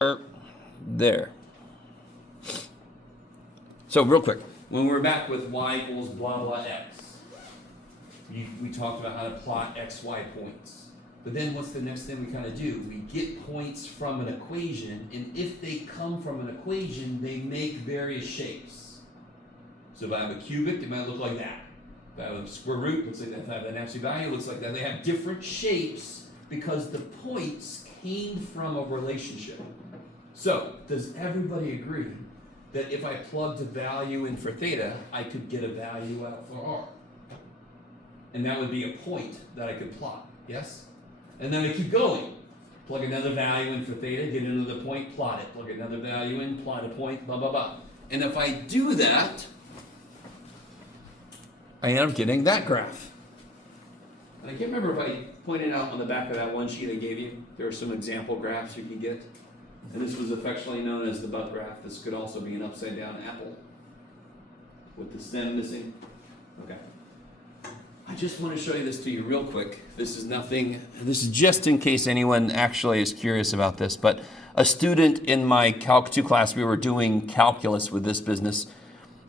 there. So real quick, when we're back with y equals blah blah x, we talked about how to plot x, y points. But then what's the next thing we kind of do? We get points from an equation, and if they come from an equation, they make various shapes. So if I have a cubic, it might look like that. If I have a square root, it looks like that. If I have an absolute value, it looks like that. They have different shapes because the points came from a relationship. So, does everybody agree that if I plugged a value in for theta, I could get a value out for r? And that would be a point that I could plot, yes? And then I keep going. Plug another value in for theta, get another point, plot it. Plug another value in, plot a point, blah, blah, blah. And if I do that, I end up getting that graph. And I can't remember if I pointed out on the back of that one sheet I gave you, there are some example graphs you can get. And this was affectionately known as the butt graph. This could also be an upside down apple with the stem missing. Okay. I just want to show you this to you real quick. This is just in case anyone actually is curious about this, but a student in my Calc 2 class, we were doing calculus with this business.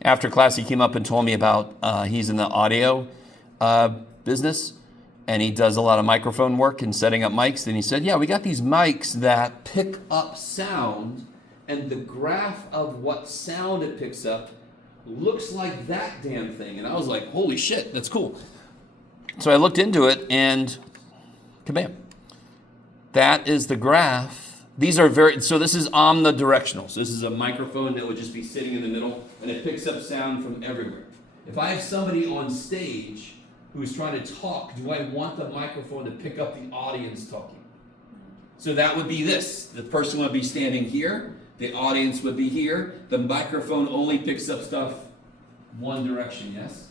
After class, he came up and told me about, he's in the audio business, and he does a lot of microphone work and setting up mics. And he said, yeah, we got these mics that pick up sound, and the graph of what sound it picks up looks like that damn thing. And I was like, holy shit, that's cool. So I looked into it, and kabam. That is the graph. These are so this is omnidirectional. So this is a microphone that would just be sitting in the middle, and it picks up sound from everywhere. If I have somebody on stage who's trying to talk, do I want the microphone to pick up the audience talking? So that would be this. The person would be standing here. The audience would be here. The microphone only picks up stuff one direction, yes?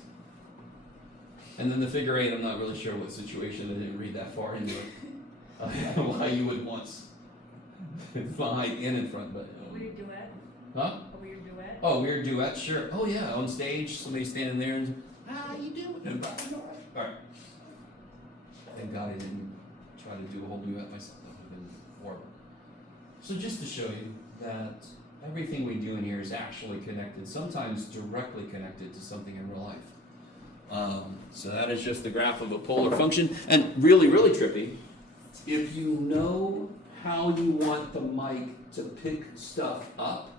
And then the figure eight, I'm not really sure what situation. I didn't read that far into it. Why you would want behind and in front, but... Weird duet? Huh? A weird duet? Oh, weird duet, sure. Oh yeah, on stage, somebody standing there and... How you doing? All right. Thank God I didn't try to do a whole duet myself. That would have been horrible. So just to show you that everything we do in here is actually connected, sometimes directly connected to something in real life. So that is just the graph of a polar function. And really, really trippy, if you know how you want the mic to pick stuff up,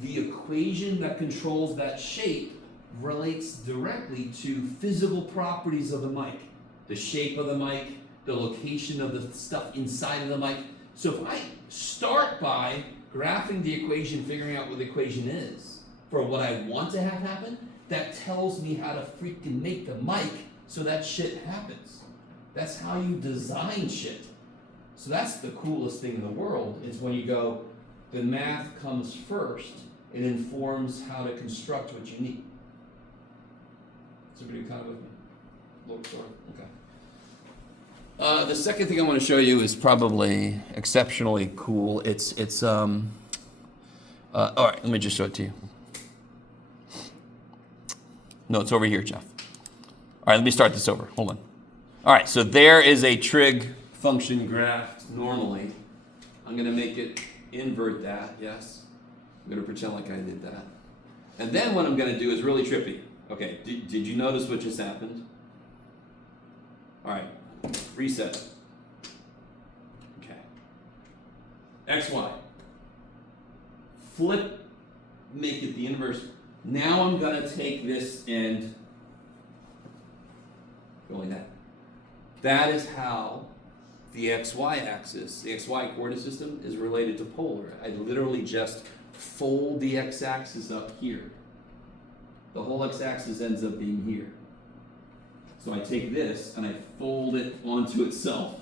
the equation that controls that shape relates directly to physical properties of the mic. The shape of the mic, the location of the stuff inside of the mic. So if I start by graphing the equation, figuring out what the equation is for what I want to have happen, that tells me how to freaking make the mic so that shit happens. That's how you design shit. So that's the coolest thing in the world, is when you go, the math comes first, it informs how to construct what you need. Is everybody kind of with me? A little short? Okay. The second thing I want to show you is probably exceptionally cool. All right, let me just show it to you. No, it's over here, Jeff. All right, let me start this over. Hold on. All right, so there is a trig function graphed normally. I'm going to make it invert that, yes. I'm going to pretend like I did that. And then what I'm going to do is really trippy. Okay, did you notice what just happened? All right, reset. Okay. X, Y. Flip, make it the inverse. Now I'm going to take this and go like that. That is how the XY axis, the XY coordinate system, is related to polar. I literally just fold the x-axis up here. The whole x-axis ends up being here. So I take this and I fold it onto itself.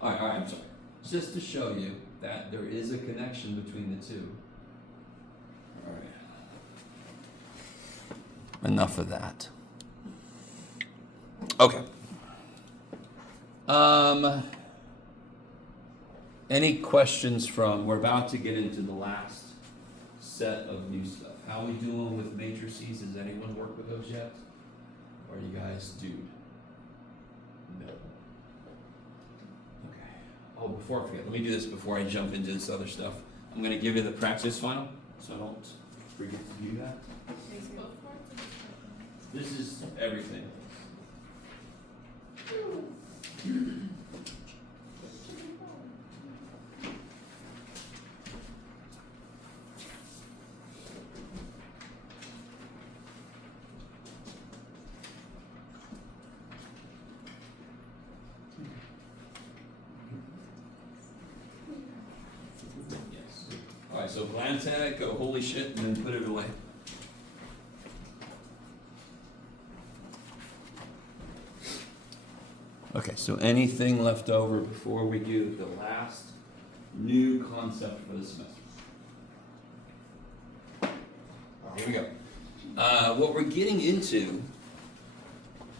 All right, I'm sorry. Just to show you that there is a connection between the two. All right. Enough of that. Okay. Any questions from, we're about to get into the last set of new stuff. How are we doing with matrices? Has anyone worked with those yet? Or are you guys dude? No. Okay. oh, before I forget, let me do this before I jump into this other stuff. I'm going to give you the practice file, so I don't forget to do that. This is everything. Alright, so glance at it, go holy shit, and then put it away. Okay, so anything left over before we do the last new concept for the semester? Here we go. What we're getting into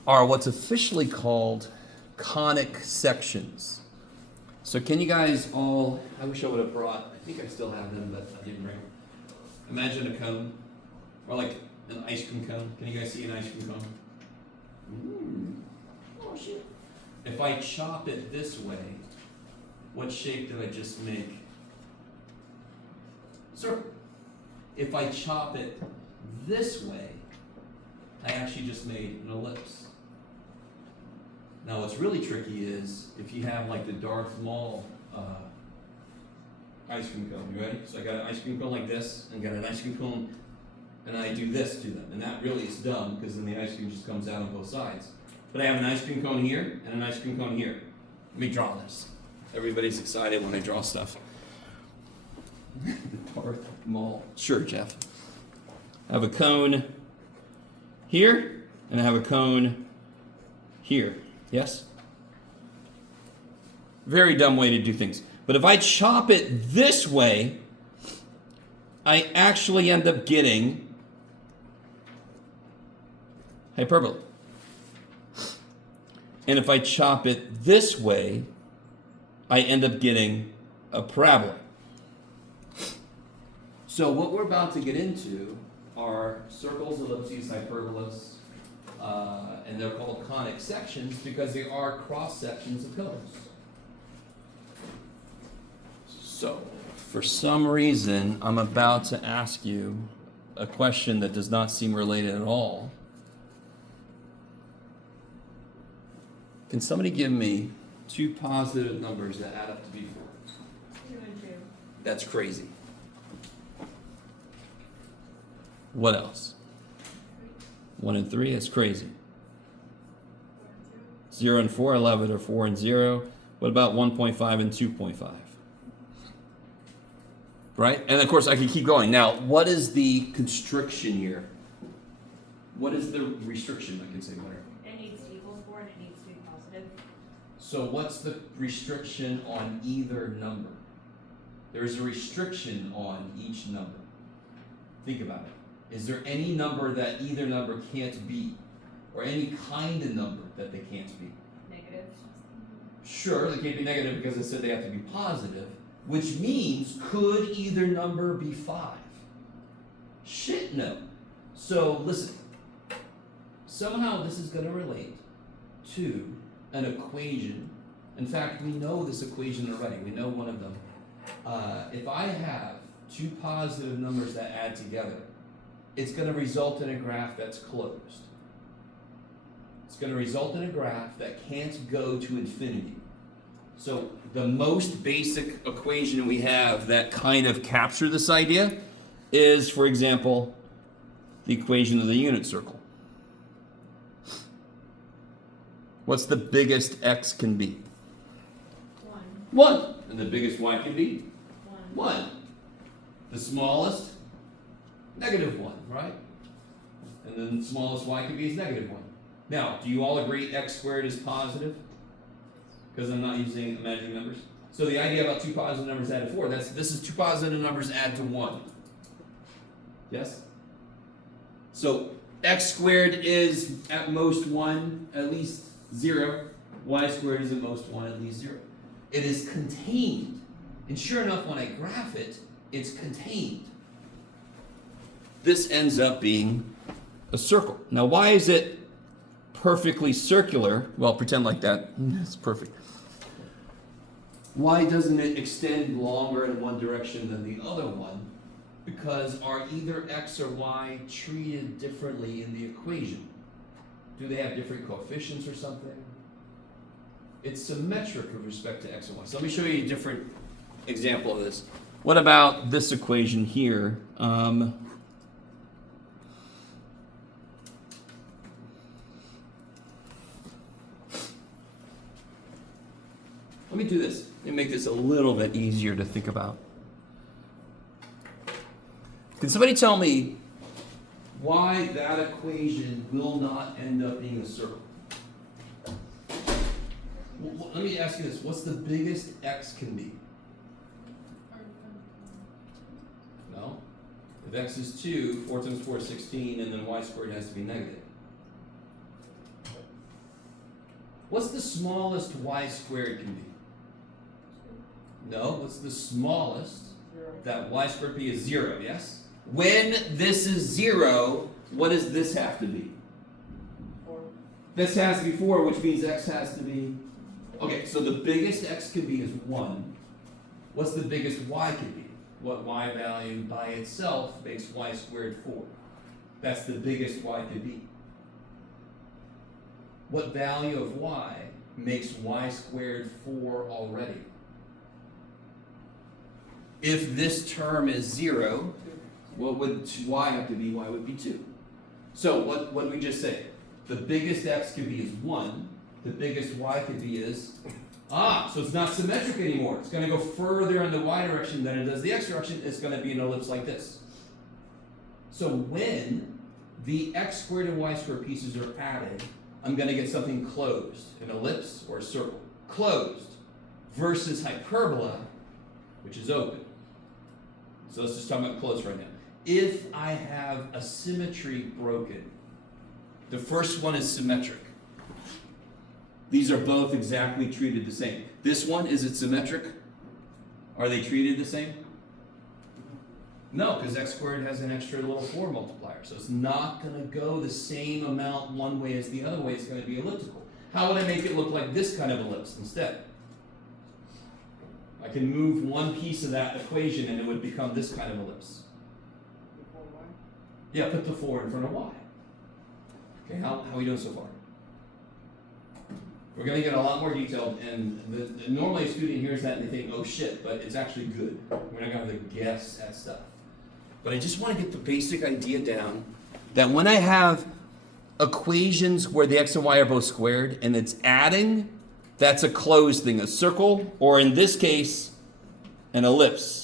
are what's officially called conic sections. So can you guys all, I wish I would have brought, I think I still have them, but I didn't bring them. Imagine a cone, or like an ice cream cone. Can you guys see an ice cream cone? Oh shit. If I chop it this way, what shape did I just make? Circle. If I chop it this way, I actually just made an ellipse. Now what's really tricky is if you have like the Darth Maul ice cream cone. You ready? So I got an ice cream cone like this, and got an ice cream cone, and I do this to them. And that really is dumb, because then the ice cream just comes out on both sides. But I have an ice cream cone here, and an ice cream cone here. Let me draw this. Everybody's excited when I draw stuff. The Darth Maul. Sure, Jeff. I have a cone here, and I have a cone here. Yes? Very dumb way to do things. But if I chop it this way, I actually end up getting hyperbola. And if I chop it this way, I end up getting a parabola. So what we're about to get into are circles, ellipses, hyperbolas, and they're called conic sections because they are cross sections of cones. So, for some reason, I'm about to ask you a question that does not seem related at all. Can somebody give me two positive numbers that add up to be 4? 2 and 2. That's crazy. What else? 1 and 3, that's crazy. 0 and 4, I love it, or 4 and 0. What about 1.5 and 2.5? Right? And of course, I can keep going. Now, what is the constriction here? What is the restriction, I can say better? It needs to equal 4 and it needs to be positive. So what's the restriction on either number? There's a restriction on each number. Think about it. Is there any number that either number can't be? Or any kind of number that they can't be? Negative. Sure, they can't be negative because I said they have to be positive, which means could either number be 5? Shit, no. So listen, somehow this is going to relate to an equation. In fact, we know this equation already. We know one of them. If I have two positive numbers that add together, it's going to result in a graph that's closed. It's going to result in a graph that can't go to infinity. So the most basic equation we have that kind of capture this idea is, for example, the equation of the unit circle. What's the biggest x can be? 1. And the biggest y can be? 1. The smallest? -1, right? And then the smallest y can be is -1. Now, do you all agree x squared is positive? Because I'm not using imaginary numbers. So the idea about two positive numbers add to 4, this is two positive numbers add to 1. Yes? So x squared is at most 1, at least 0. Y squared is at most 1, at least 0. It is contained. And sure enough, when I graph it, it's contained. This ends up being a circle. Now, why is it perfectly circular? Well, pretend like that. It's perfect. Why doesn't it extend longer in one direction than the other one? Because are either x or y treated differently in the equation? Do they have different coefficients or something? It's symmetric with respect to x and y. So let me show you a different example of this. What about this equation here? Let me do this. Let me make this a little bit easier to think about. Can somebody tell me why that equation will not end up being a circle? Let me ask you this. What's the biggest x can be? No? If x is 2, 4 times 4 is 16, and then y squared has to be negative. What's the smallest y squared can be? No, what's the smallest? 0. That y squared be is 0, yes? When this is 0, what does this have to be? 4. This has to be 4, which means x has to be... Okay, so the biggest x can be is 1. What's the biggest y can be? What y value by itself makes y squared 4? That's the biggest y could be. What value of y makes y squared 4 already? If this term is 0, what would y have to be? Y would be 2. So what did we just say? The biggest x could be is 1. The biggest y could be is, so it's not symmetric anymore. It's going to go further in the y direction than it does the x direction. It's going to be an ellipse like this. So when the x squared and y squared pieces are added, I'm going to get something closed, an ellipse or a circle. Closed versus hyperbola, which is open. So let's just talk about closed right now. If I have a symmetry broken, the first one is symmetric. These are both exactly treated the same. This one, is it symmetric? Are they treated the same? No, because x squared has an extra little 4 multiplier. So it's not going to go the same amount one way as the other way. It's going to be elliptical. How would I make it look like this kind of ellipse instead? I can move one piece of that equation and it would become this kind of ellipse. Yeah, put the 4 in front of y. Okay, how are we doing so far? We're going to get a lot more detailed, and normally a student hears that and they think, oh shit, but it's actually good. We're not going to have to guess at stuff. But I just want to get the basic idea down that when I have equations where the x and y are both squared and it's adding, that's a closed thing, a circle, or in this case, an ellipse.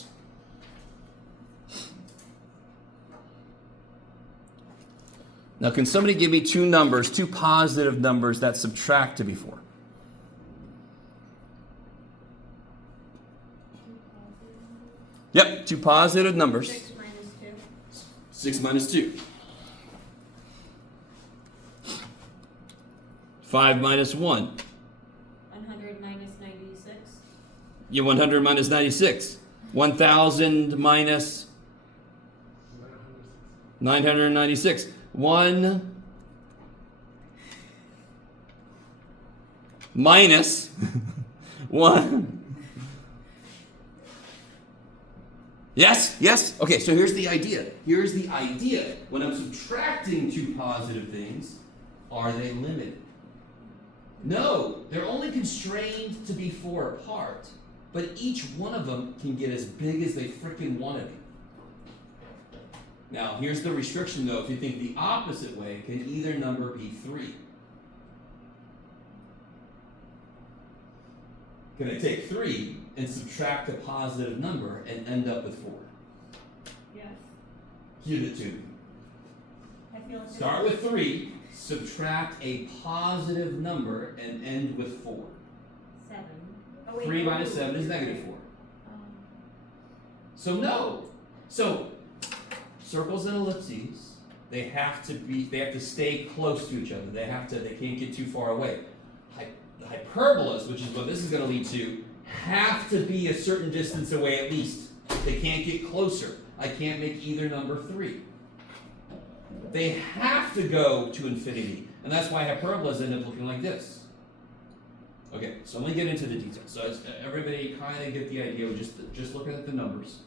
Now, can somebody give me two numbers, two positive numbers that subtract to before? Yep, two positive numbers. 6 minus 2. 6 minus 2. 5 minus 1. 100 minus 96. Yeah, 100 minus 96. 1,000 minus 996. 1 minus 1. Yes? Yes? Okay, so here's the idea. Here's the idea. When I'm subtracting two positive things, are they limited? No, they're only constrained to be 4 apart, but each one of them can get as big as they freaking want to be. Now, here's the restriction though. If you think the opposite way, can either number be 3? Can I take 3 and subtract a positive number and end up with 4? Yes. Give it to me. I feel like Start with 3, subtract a positive number, and end with 4. 7. Oh, wait, 3 no. minus 7 is negative 4. Um, So no. So circles and ellipses, they have to stay close to each other. They can't get too far away. Hyperbolas, which is what this is going to lead to, have to be a certain distance away at least. They can't get closer. I can't make either number 3. They have to go to infinity. And that's why hyperbolas end up looking like this. Okay, so let me get into the details. So as everybody kind of get the idea, we're just looking at the numbers.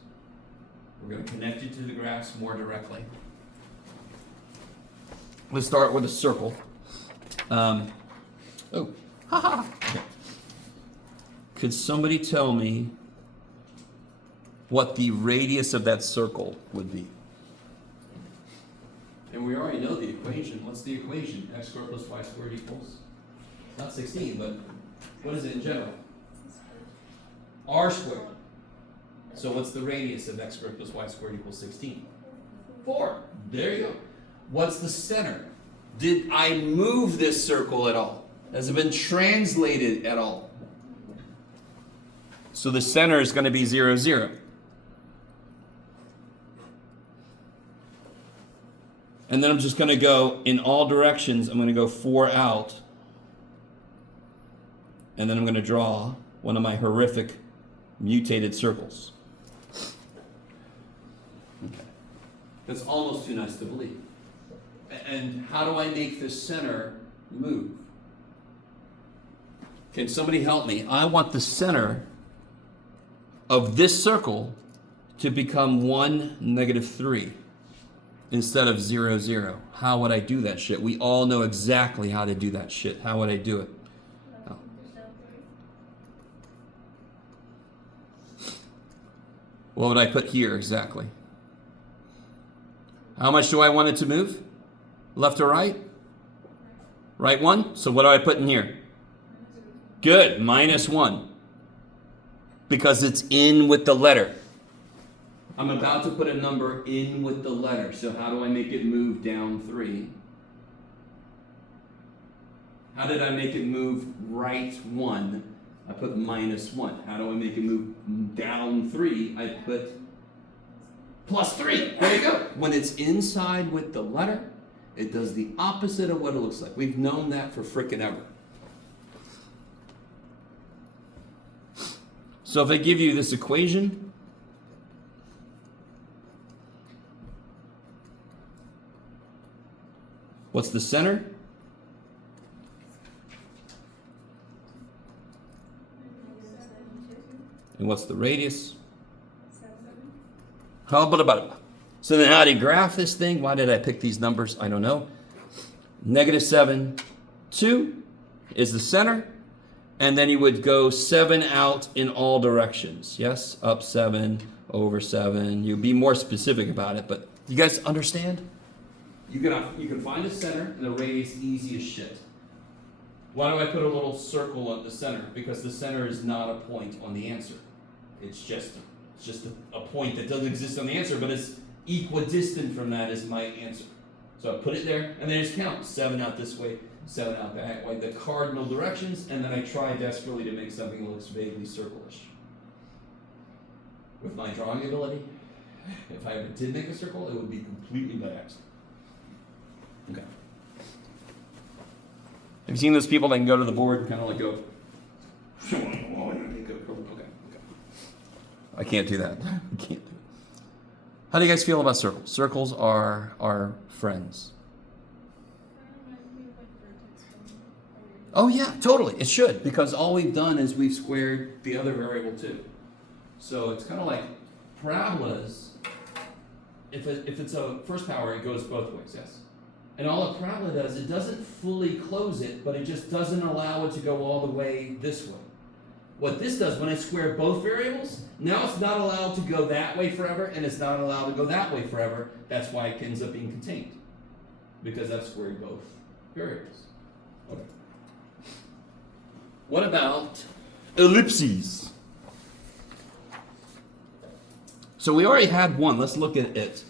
We're going to connect it to the graphs more directly. Let's start with a circle. Okay. Could somebody tell me what the radius of that circle would be? And we already know the equation. What's the equation? X squared plus y squared equals? Not 16, but what is it in general? R squared. So what's the radius of x squared plus y squared equals 16? 4. There you go. What's the center? Did I move this circle at all? Has it been translated at all? So the center is going to be 0, 0. And then I'm just going to go in all directions. I'm going to go 4 out. And then I'm going to draw one of my horrific mutated circles. Okay. That's almost too nice to believe. And how do I make the center move? Can somebody help me? I want the center of this circle to become 1, -3 instead of 0, 0. How would I do that shit? We all know exactly how to do that shit. How would I do it? Oh. What would I put here exactly? How much do I want it to move? Left or right? Right 1? So what do I put in here? Good, -1. Because it's in with the letter. I'm about to put a number in with the letter. So how do I make it move down 3? How did I make it move right 1? I put -1. How do I make it move down 3? I put +3. There you go. When it's inside with the letter, it does the opposite of what it looks like. We've known that for frickin' ever. So if I give you this equation, what's the center? And what's the radius? How about? So then how do you graph this thing? Why did I pick these numbers? I don't know. -7, 2 is the center. And then you would go 7 out in all directions. Yes? Up 7, over 7. You'd be more specific about it, but you guys understand? You can find a center and the radius easy as shit. Why do I put a little circle at the center? Because the center is not a point on the answer. It's just a point that doesn't exist on the answer, but it's equidistant from that is my answer. So I put it there, and then I just count 7 out this way, 7 out that way, the cardinal directions, and then I try desperately to make something that looks vaguely circle-ish. With my drawing ability, if I ever did make a circle, it would be completely by accident. Okay. Have you seen those people that can go to the board and kind of like go, okay. I can't do that. I can't do it. How do you guys feel about circles? Circles are our friends. Oh yeah, totally. It should, because all we've done is we've squared the other variable too. So it's kind of like parabolas. If it's a first power, it goes both ways, yes? And all a parabola does, it doesn't fully close it, but it just doesn't allow it to go all the way this way. What this does, when I square both variables, now it's not allowed to go that way forever, and it's not allowed to go that way forever. That's why it ends up being contained, because I've squared both variables. Okay. What about ellipses? So we already had one. Let's look at it.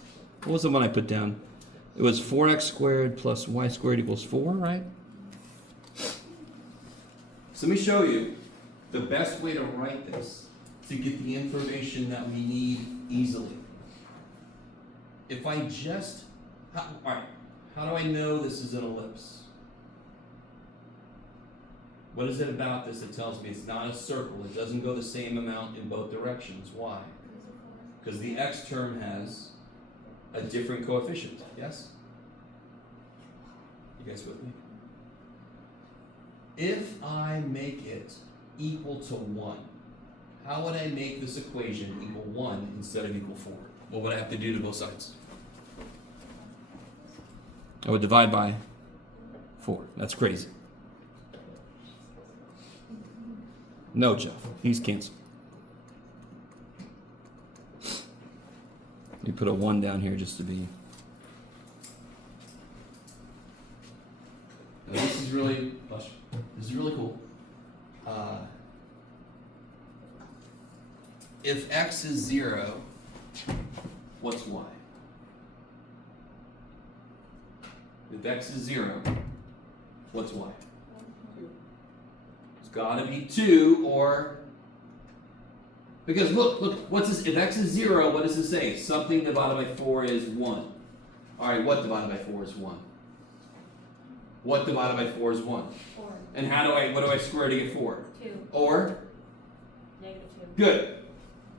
What was the one I put down? It was 4x squared plus y squared equals 4, right? So let me show you the best way to write this to get the information that we need easily. If I just, all right, how do I know this is an ellipse? What is it about this that tells me it's not a circle? It doesn't go the same amount in both directions. Why? Because the x term has a different coefficient, yes? You guys with me? if I make it equal to 1, how would I make this equation equal 1 instead of equal 4? What would I have to do to both sides? I would divide by 4. That's crazy. No, Jeff. He's canceled. Let me put a 1 down here just to be... Now this is really cool. If x is 0, what's y? If x is 0, what's y? It's got to be 2 or... Because look, what's this? If x is 0, what does it say? Something divided by 4 is 1. All right, what divided by 4 is 1? What divided by 4 is 1? 4. And what do I square to get 4? 2. Or? -2. Good.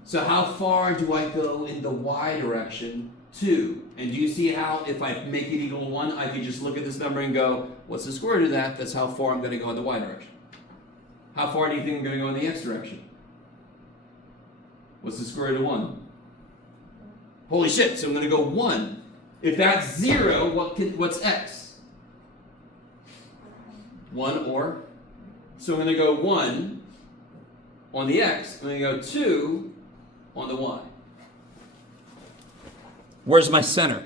So how far do I go in the y direction? 2. And do you see how if I make it equal to 1, I can just look at this number and go, what's the square root of that? That's how far I'm going to go in the y direction. How far do you think I'm going to go in the x direction? What's the square root of 1? Holy shit, so I'm going to go 1. If that's 0, what's x? 1 or? So I'm going to go 1 on the x, I'm going to go 2 on the y. Where's my center?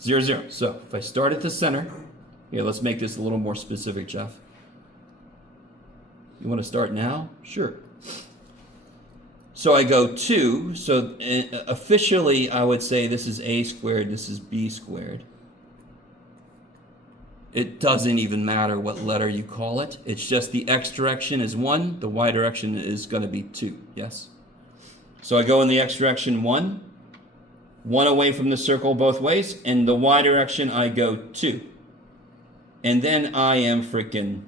0, 0. So if I start at the center, here, let's make this a little more specific, Jeff. You want to start now? Sure. So I go 2. So officially, I would say this is a squared, this is b squared. It doesn't even matter what letter you call it. It's just the x direction is 1, the y direction is going to be 2. Yes? So I go in the x direction 1 away from the circle both ways, and the y direction I go 2. And then I am freaking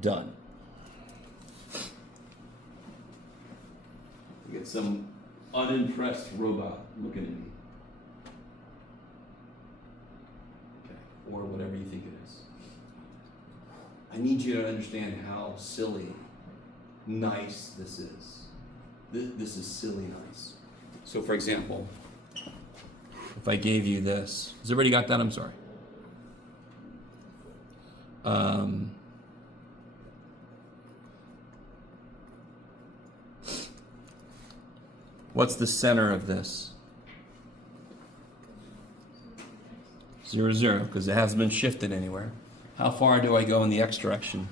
done. We get some unimpressed robot looking at me. Or whatever you think it is. I need you to understand how silly nice this is. This is silly nice. So for example, if I gave you this, has everybody got that? I'm sorry. What's the center of this? 0, 0, because it hasn't been shifted anywhere. How far do I go in the x direction?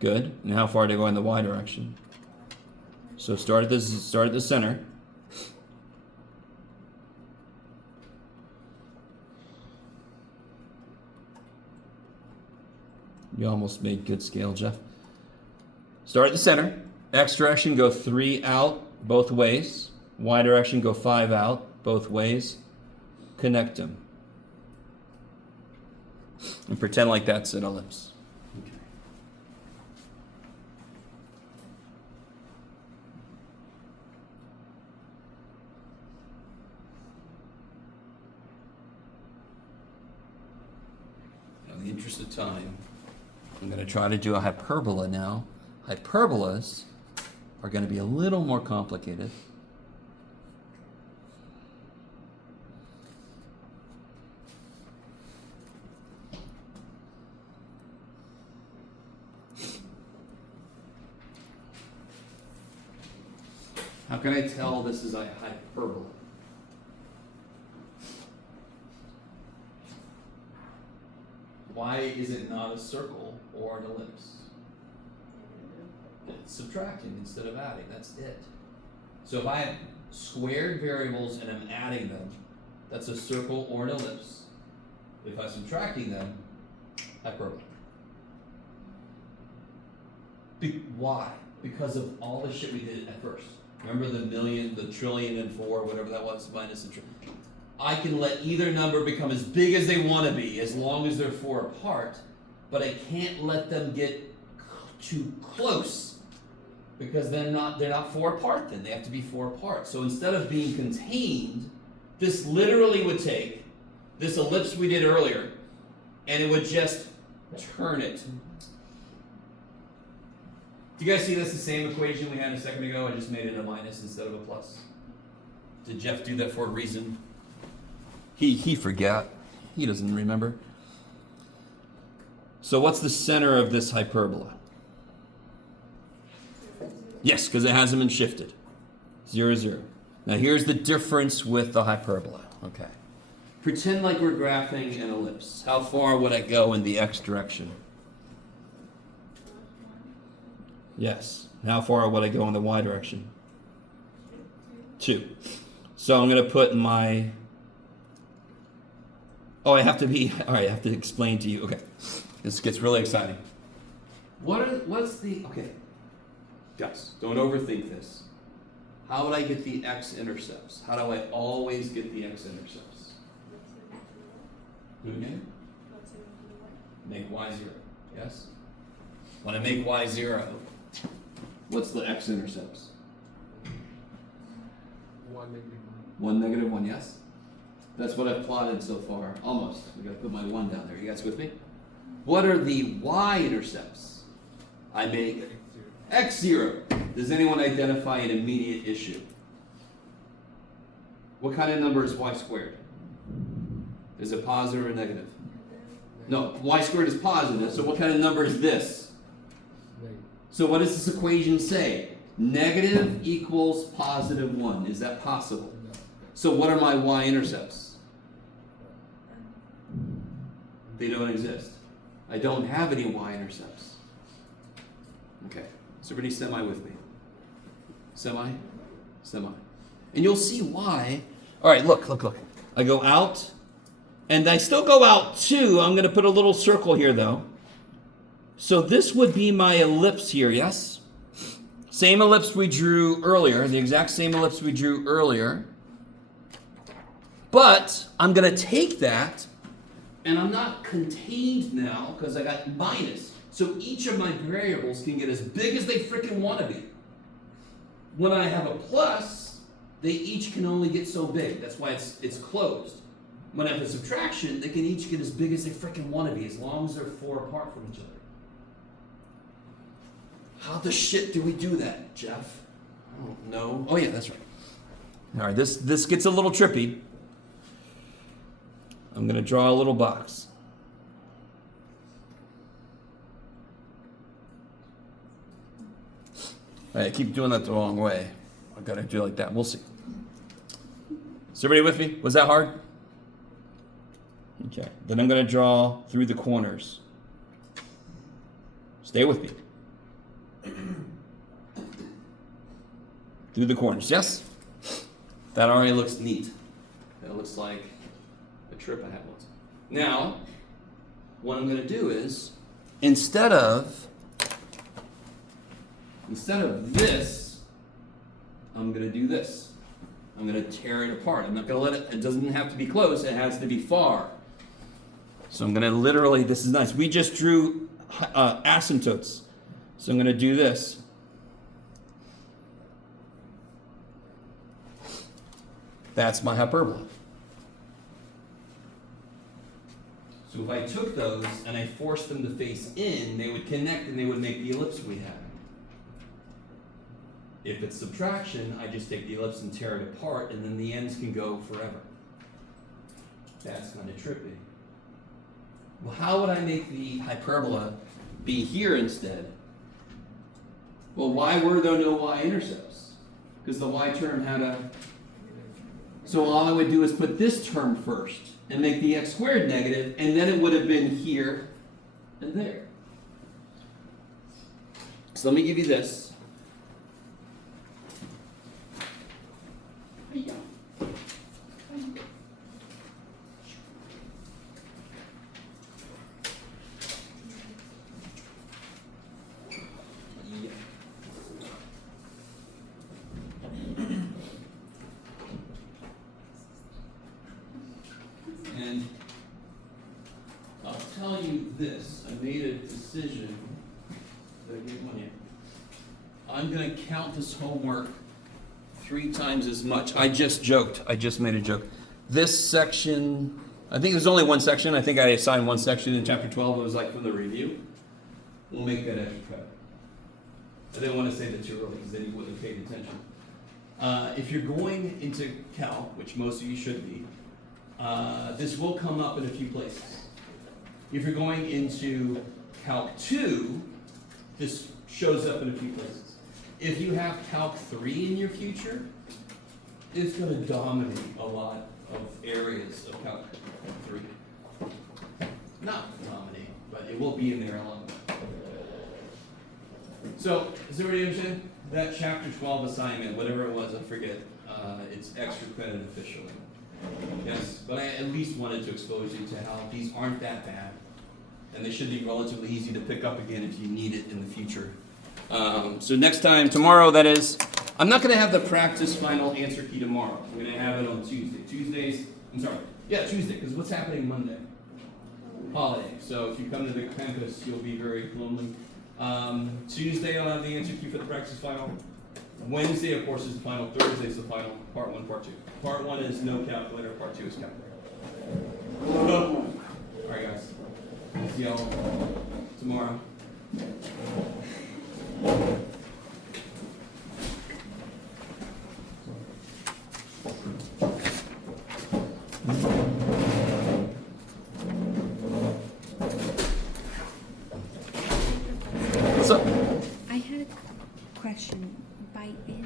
Good. And how far do I go in the y direction? So start at the center. You almost made good scale, Jeff. Start at the center. X direction, go 3 out both ways. Y direction, go 5 out both ways. Connect them. And pretend like that's an ellipse. Okay. Now, in the interest of time, I'm going to try to do a hyperbola now. Hyperbolas are going to be a little more complicated. How can I tell this is a hyperbola? Why is it not a circle or an ellipse? It's subtracting instead of adding. That's it. So if I have squared variables and I'm adding them, that's a circle or an ellipse. If I'm subtracting them, hyperbola. Why? Because of all the shit we did at first. Remember the million, the trillion and 4, whatever that was, minus the trillion. I can let either number become as big as they want to be, as long as they're 4 apart, but I can't let them get too close, because they're not 4 apart then. They have to be 4 apart. So instead of being contained, this literally would take this ellipse we did earlier, and it would just turn it. Do you guys see this the same equation we had a second ago? I just made it a minus instead of a plus. Did Jeff do that for a reason? He forgot. He doesn't remember. So what's the center of this hyperbola? Yes, because it hasn't been shifted. 0, 0. Now here's the difference with the hyperbola. Okay. Pretend like we're graphing an ellipse. How far would I go in the x direction? Yes. How far would I go in the y direction? 2. So I'm going to put my... Oh, I have to be... All right, I have to explain to you. Okay. This gets really exciting. What's the... Okay. Guys, don't overthink this. How would I get the x-intercepts? How do I always get the x-intercepts? Do it again. Make y 0. Yes? When I make y 0, what's the x-intercepts? 1, -1. 1, -1, yes? That's what I've plotted so far. Almost. We gotta put my 1 down there. You guys with me? What are the y-intercepts? I make x0. Does anyone identify an immediate issue? What kind of number is y squared? Is it positive or negative? No, y squared is positive, so what kind of number is this? Negative. So what does this equation say? Negative equals positive 1. Is that possible? No. So what are my y-intercepts? They don't exist. I don't have any y-intercepts. Okay, is everybody semi with me? Semi? Semi. And you'll see why. All right, look. I go out, and I still go out too. I'm going to put a little circle here, though. So this would be my ellipse here, yes? Same ellipse we drew earlier, the exact same ellipse we drew earlier. But I'm going to take that, and I'm not contained now because I got minus. So each of my variables can get as big as they freaking want to be. When I have a plus, they each can only get so big. That's why it's closed. When I have a subtraction, they can each get as big as they freaking want to be, as long as they're 4 apart from each other. How the shit do we do that, Jeff? I don't know. Oh yeah, that's right. All right, this gets a little trippy. I'm going to draw a little box. All right, I keep doing that the wrong way. I've got to do it like that. We'll see. Is everybody with me? Was that hard? Okay. Then I'm going to draw through the corners. Stay with me. Through the corners, yes? That already looks neat. That looks like a trip I had once. Now, what I'm going to do is, instead of this, I'm going to do this. I'm going to tear it apart. I'm not going to let it doesn't have to be close, it has to be far. So I'm going to literally, this is nice. We just drew asymptotes. So I'm going to do this. That's my hyperbola. So if I took those and I forced them to face in, they would connect and they would make the ellipse we had. If it's subtraction, I just take the ellipse and tear it apart, and then the ends can go forever. That's kind of trippy. Well, how would I make the hyperbola be here instead? Well, why were there no y-intercepts? Because the y term had a... So all I would do is put this term first and make the x squared negative, and then it would have been here and there. So let me give you this. And I'll tell you this, I made a decision. Did I get one in? I'm going to count this homework 3 times as much. I just joked. I just made a joke. This section, I think there's only one section. I think I assigned one section in chapter 12. It was like from the review. We'll make that extra credit. I didn't want to say that too early because then you wouldn't have paid attention. If you're going into Calc, which most of you should be, this will come up in a few places. If you're going into Calc 2, this shows up in a few places. If you have Calc 3 in your future, it's going to dominate a lot of areas of Calc 3. Not dominate, but it will be in there a lot. So, does everybody understand? That chapter 12 assignment, whatever it was, I forget, it's extra credit officially. Yes, but I at least wanted to expose you to how these aren't that bad. And they should be relatively easy to pick up again if you need it in the future. So next time, tomorrow that is, I'm not going to have the practice final answer key tomorrow. I'm going to have it on Tuesday. Tuesday, because what's happening Monday? Holiday. So if you come to the campus, you'll be very lonely. Tuesday, I'll have the answer key for the practice final. Wednesday, of course, is the final. Thursday is the final. Part 1, Part 2. Part 1 is no calculator. Part 2 is calculator. All right, guys. See y'all tomorrow.